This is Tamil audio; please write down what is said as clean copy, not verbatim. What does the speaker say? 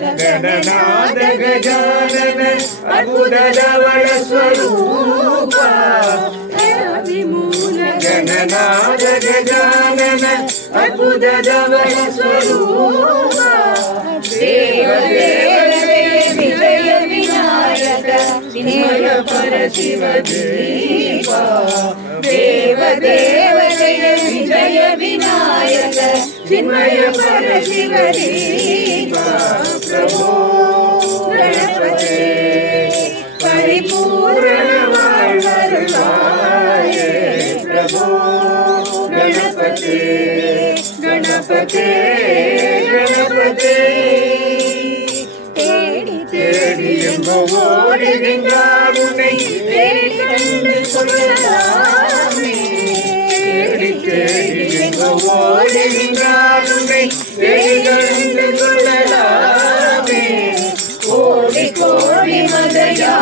ಗಣನಾಥ ಗಜಾನನ ಅದ್ಭುತ ಧವಳ ಸ್ವರೂಪ ಗಣನಾಥ ಗಜಾನನ ಅದ್ಭುತ ಧವಳ ಸ್ವರೂಪ ದೇವ ವಿಜಯ ವಿನಾಯಕ ಚಿನ್ಮಯ ಪರ ಶಿವ ದೀಪ ದೇವ ಜಯ ವಿಜಯ ವಿನಾಯಕ ಚಿನ್ಮಯ ಪರ ಶಿವ ದೀಪ ಪ್ರಭೋ ಗಣಪತಿ ಪರಿಪೂರ್ಣ வாழ்வருளாயே பிரபு கணபதி கணபதி கணபதி தேடி தேடி எங்கோ ஓடுகின்றார் உன்னை தேடி கண்டு கொள்ளலாமே தேடி தேடி எங்கோ ஓடுகின்றார் உன்னை தேடி கண்டு கொள்ளலாமே கோடி கோடி மதையா